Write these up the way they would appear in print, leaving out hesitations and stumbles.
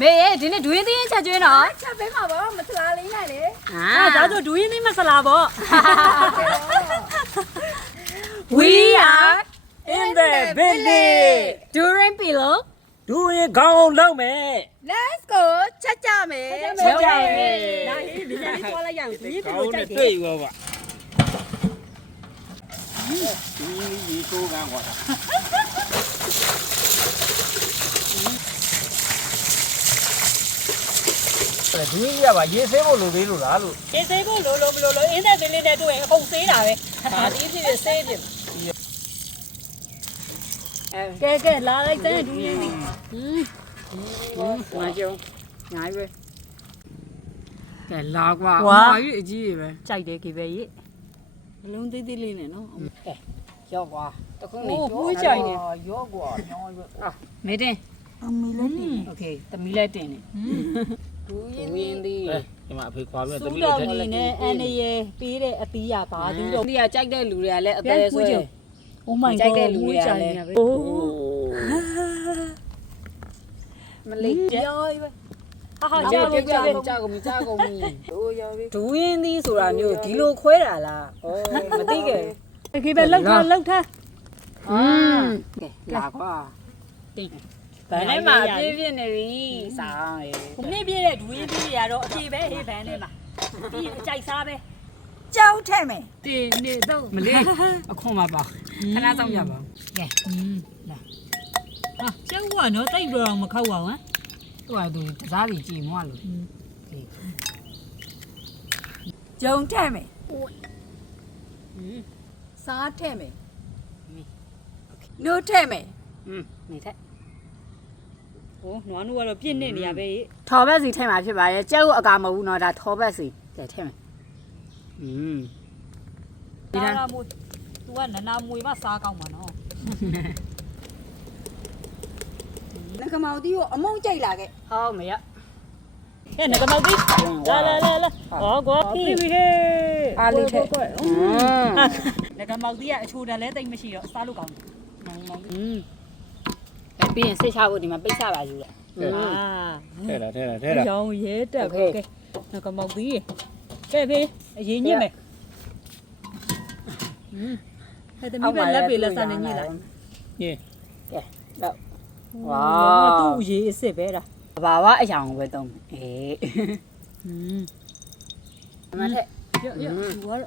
မေရဲ့ဒီနေ့ဒွင်းသင်းချက်ကျွင်းတော့ ချက်ပေးမှာပေါ့မစလားလေးနဲ့လေ ဒါဆိုဒွင်းသင်းမဆလာပေါ့ We are in the building during below ဒူရင်ခေါင်းအောင်လုပ်မယ် let's go ချက်ကြမယ် ချက်ကြမယ် ဒါဟင်းဒီနေ့သွားလိုက်ရအောင်ဒွင်းသင်း ခေါ ကို င်း ကြို နဲ့ က်တ တွေ့ ယ် ရောပါဒီဒီတိုးကန်ကွာဒူရင်ရပါရေးဆေးဖို့လိုသေးလို့လားလို့ ရေစေးဖို့လိုမလိုအင်းတဲ့သေးလေးနဲ့တွေ့ရင်အကုန်စေးတာပဲဒါဒီဖြစ်စေးတယ်ကဲလာလိုက်တဲ့ဒွင်းသင်းငါကြောညာရွယ်ကဲလာကွာ ဝါ ကြီးအကြီးကြီးပဲ ကြိုက်တယ်ကေပဲကြီး အလုံးသေးသေးလေးနဲ့နော်ရောက်ကွာတခုနေ မွေးကြိုက်နေ ရောကွာညောင်းရွယ် မေတင် အမီလေးတင် โอเคသမီးလည်းတင်နေ ဒူရင်ဒီမှာအဖေခွာပြီး သူ့တော်နေနဲ့အန်ရယ်ပေးတဲ့အပီးရပါသူတော့ ဒီကကြိုက်တဲ့လူတွေကလည်းအသေးဆွဲ Oh my god ကြိုက်တဲ့လူတွေကလည်း အိုး မလေးရောပဲဟာ ကြောက် ကြောက် ကြောက် ကြောက် ကြောက်ကုန်ပြီဒိုးရောပြီဒူရင်ဒီဆိုတာမျိုးဒီလိုခွဲတာလားဩမသိခဲ့ ခေပဲလောက်ထား ကဲလာကွာတင်းဘယ်နဲ့မှပြည့်ပြည့်နေပြီစောင်းရေ နေ့ပြည့်တဲ့ဒူရင်းပြည့်ရတော့အပြေပဲဟေးဘန်းထဲမှာပြီးအကြိုက်စားပဲ ကြောက်ထဲ့မယ် တင်းနေတော့ မလေးအခွန်ပါပါခဏဆောင်ရပါကဲ ဟာကျုပ်ကနော်တိတ်ပြောတော့မခောက်ပါဘူးဟမ် သူကသူတစားစီကြည်မွားလို့ ဂျုံထဲ့မယ်စားထဲ့မယ်နို့ထဲ့မယ် နေထက် ဟိုနွားနိုးကတော့ပြည့်နေနေရပဲ ထော်ဘက်စီထဲမှာဖြစ်ပါရဲ့ကျဲဥအကာမဟုတ်ဘူးနော်ဒါထော်ဘက်စီကဲထဲမယ်ဒါကမွေး तू ကနနာမွေးမှစားကောင်းမှာနော် ငကမောင်တီးကိုအမုံကြိုက်လာခဲ့ ဟောမရ ကဲငကမောက်တီလာဟောကောပြီဟေး အားလေးထက် ငကမောက်တီကအချိုတန်လဲတိတ်မရှိတော့စားလို့ကောင်းတယ် ပြီးရင်စိတ်ချဖို့ဒီမှာပိတ်ချပါယူတယ် ထဲတာ ရောင်းရဲတက်ပဲကဲငကမောက်တီကဲဖေးအရင်ညစ်မယ်ဟဲ့တမီးပဲလက်ပေလက်စားနေညစ်လိုက် ညင် တော့ဝါ သူ့ရေးအစ်စ်ပဲဒါ ဘာဝအယောင်ပဲတုံးအေးမထက် ရသူကတော့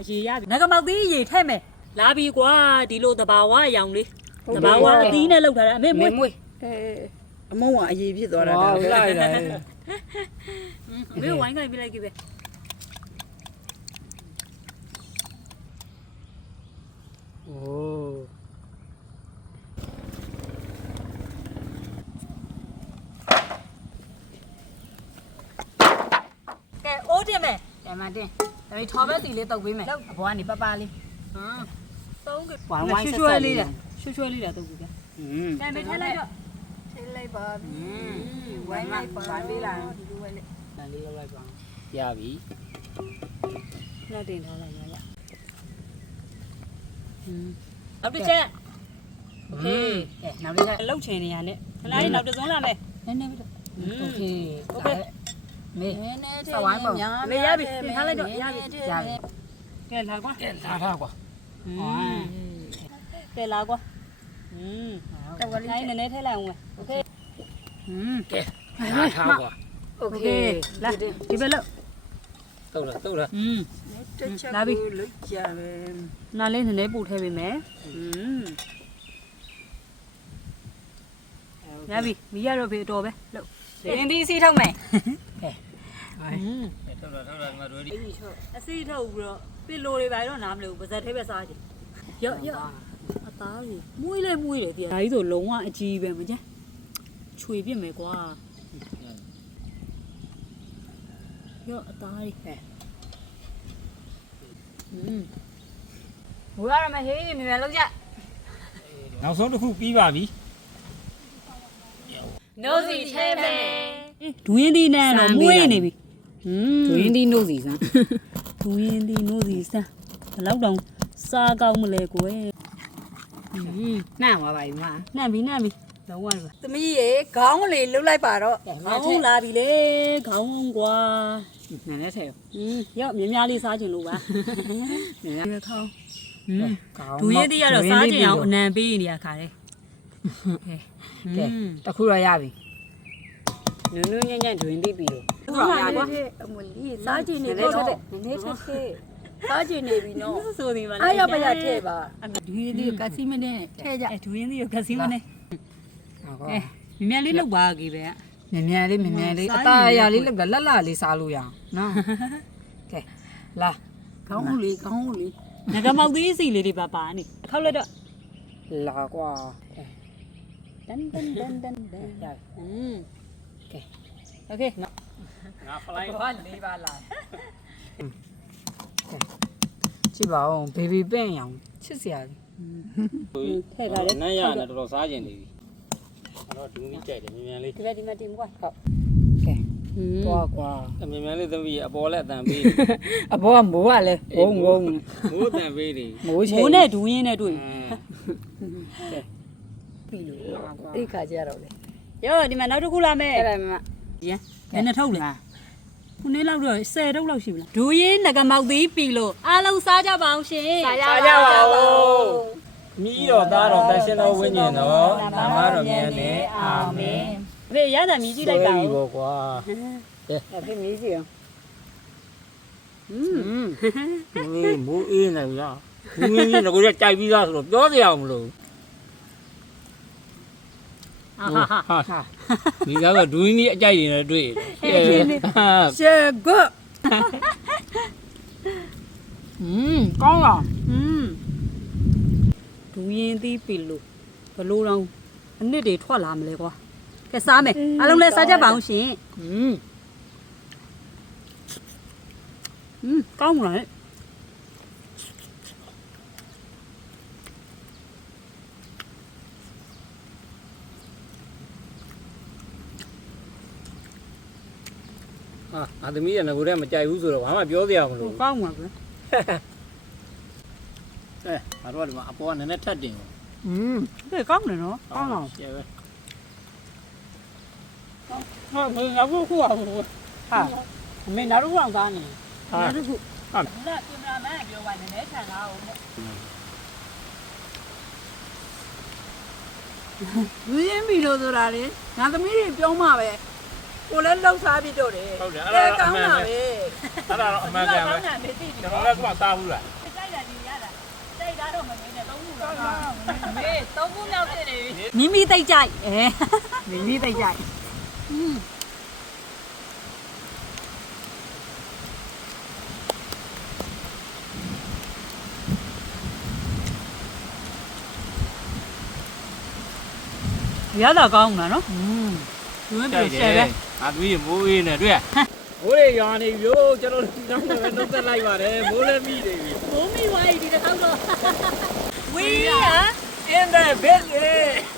အရေးရပြီငကမောက်တီရေထဲ့မယ်လာပြီကွာဒီလိုတဘာဝအယောင်လေးတဘာဝအသီးနဲ့လောက်ထားတာအမေမွေး မွေး အမုံကအရေးဖြစ်သွားတာ ဝါလိုက်တယ် အမေဝိုင်းကိုင်းပြလိုက်ကြည့်ပဲ โอ้ကဲအိုးတင်မယ် ကဲမတင်ဒါပေထော်ဘက်စီလေးတုပ်ပေးမယ်အဘွားကနေပပလေး သုံးက ဝိုင်းဝိုင်းဆက် ရွှဲ ဆက် လေး လေး တာရွှဲလေးတာတုပ်ပြီကဲ ကဲမေထဲလိုက်တော့ ထိလိုက်ပါပြီ ဝိုင်းလိုက်ပါလေးလား ဒီလိုပဲလေ နားလေးလောက်လိုက်ပါရပြီ လက်တင်ထားလိုက်ရရနောက်တစ်ချက်โอเค ကဲနောက်လေးက လှုပ်ချင်နေရနဲ့ခဏလေးနောက်တစ်စုံလာမယ် နည်းနည်းပြီးတော့โอเค โอเค မေ နည်းနည်း စဝိုင်းပေါ့ မေရပြီတင်ထားလိုက်တော့ရပြီ ရပြီ ကဲလာကွာ ကဲလာထားကွာ ကဲလာကွာတော့ကလေးနည်းနည်းထည့်လိုက်အောင်မယ်โอเค ကဲလာထားကွာ โอเคလာဒီဘက်လို့ တုတ်လား တစ်ချက်ကိုလွတ်ကြပဲ နားလေးနည်းနည်းပို့ထည့်ပေးမယ်ရပြီမိရတော့ဖေတော်ပဲလို့ ရင်းဒီစီထုတ်မယ်ကဲ တုတ်လားငါတို့ဒီ အစီထုတ်ပြီးတော့ပစ်လိုတွေပါတော့နားမလို့ပါဇက်ထဲပဲစားကြည့်ရော့ရော့အသားကြီးမွေးလဲမွေးတယ်တရားဒါကြီးဆိုလုံးဝအကြီးပဲမကြချွေပြစ်မယ်ကွာရော့အသားကြီးဘူရမဟေးမြင်လောက်ကြ နောက်ဆုံးတစ်ခုပြီးပါပြီ နိုးစီထဲမယ်ဒွင်းသီးနဲ့တော့မွေးနေပြီ ဒွင်းဒီနို့စီစမ်း ဒွင်းသီးနိုးစီစမ်းဘယ်လောက်တောင်စားကောင်းမလဲကွယ် နှံ့သွားပါပြီမ နှံ့ပြီ လုံးဝပါ သမီးရေခေါင်းလေးလှုပ်လိုက်ပါတော့ ခေါင်းလာပြီလေခေါင်းကွာ နည်းနည်းထဲ ရော့မြများလေးစားချင်လို့ပါ နည်းနည်း ခေါင်း ကောင်း ဒူရင်းတီးကတော့စားချင်အောင်အနံပေးနေရခါတယ် ကဲတခုတော့ရပြီနုံနုံညံ့ညံ့တွင်သိပြီလို့ ဟုတ်ပါရဲ့အမလီစားချင်နေတော့ နည်းနည်းချက်ချက် စားချင်နေပြီနော် ဆိုဒီမှာ အားရပါရထည့်ပါ ဒူရင်းတီးကစီမနဲ့ထဲကြဒူရင်းတီးကိုကစီမနဲ့ ဟုတ်ကော မြများလေးလောက်ပါကြီးပဲ မြန်မြန်လေးမြန်မြန်လေးအသားအရာလေးလောက်လက်လက်လေးစားလို့ရအောင်နော်ကဲလာ ခေါင်းလေးခေါင်းလေး ငကမောက်သေးစီလေးတွေပါပါနေခောက်လိုက်တော့ လာကွာ တန်တန်တန်တန်တန် ရ ကဲโอเค ငါဖလိုက် ဘာလေးပါလာကြည့်ပါဦးဘေဘီပင့်အောင်ချစ်စရာလေး ထည့်ထားတယ် နန်းရနဲ့တော်တော်စားကျင်နေပြီအဲ့တော့ဒူးနီးကြိုက်တယ်မြန်မြန်လေး ဒီဘက်ဒီမှာတင်ကွာဟုတ် ကဲတော့ကွာ မြန်မြန်လေးသမီးအပေါ်လက်အတန်ပေး အဘောကမိုးကလည်းဝုံဝုံ မိုးအတန်ပေးတယ် မိုးချေ မိုးနဲ့ဒူးရင်းနဲ့တွေ့ ပြီလို့ကွာ အိတ်ခါကြတော့လေ ရောဒီမှာနောက်တစ်ခုလာမယ် အဲ့ဒါမှ ရန်ဘယ်နဲ့ထုတ်လဲခုနေ့လောက်တော့10ထုတ်လောက်ရှိပြီလားဒူးရင်းငကမောက်သေးပြီလို့အားလုံးစားကြပါအောင်ရှင် စား စားကြပါဦးမိတော်သားတော်တန်ရှင်တော်ဝိညာဉ်တော်နာမတော်မြတ်နဲ့အာမင် အဖေရတာမြည်ကြည့်လိုက်ပါဦး ဘောကွာ အဲ့ဒီမီးစီအောင် မိုးအေးနေပြီလားငင်းငင်းတော့ကိုကြိုက်ပြီးသားဆိုတော့ပြောစရာမလို ဟာဟာဟာ ဟာ ဒီကတော့ဒူးနီးအကြိုက်နေတွေ့ ရှေကွတ် ကောင်းလား ဒူးရင်းသေးပြီလို့ဘလို့တော့အနစ်တွေထွက်လာမလဲကွာကဲစားမယ်အားလုံးလည်းစားကြပါအောင်ရှင်ကောင်းလား ဟာအသမီးကငကိုတဲ့မကြိုက်ဘူးဆိုတော့ဘာမှပြောစရာမလို ကောင်းပါကွာ ငါတို့ကဒီမှာအပေါ်ကနည်းနည်းထပ်တင် ကဲကောင်းတယ်နော် ကောင်းလား ရှယ်ပဲ ဟာမင်းနောက်ခုအောင်ဟာမင်းနောက်ခုအောင်သားနေ ဟာ လက်ကင်မရာမန်ပြောပါနဲ့နဲခံလာအောင် လူရင်းပြီလို့ဆိုတာလေငါသမီးတွေပြောမှပဲကိုလည်းလှုပ်ရှားပြီးတော့တယ် ဟုတ်တယ်အဲ့ဒါ ကောင်းတာပဲ အဲ့ဒါတော့အမှန်ကန်ပဲ တာမေးသိတယ် ကျွန်တော်လည်းသွားစားဘူးလား ကြိုက်တာကြီးရတာကြိုက်တာတော့မမေးနဲ့3ခုတော့မေး3ခုမြောက်ဖြစ်နေပြီမိမိသိကြိုက်အဲ မင်းကြီးတိတ်ကြိုက် ရတာကောင်းလားနော်ကျွန်းပြရှယ်ပဲ အသမီးမိုးအေးနေတွေ့မိုးရေရွာနေပြီကျွန်တော်နောက်လည်းနှုတ်သက်လိုက်ပါတယ်မိုးလည်းမိနေပြီ ဘုံမိဝိုင်းဒီတစ်ခေါက်တော့ဝီးရ in the village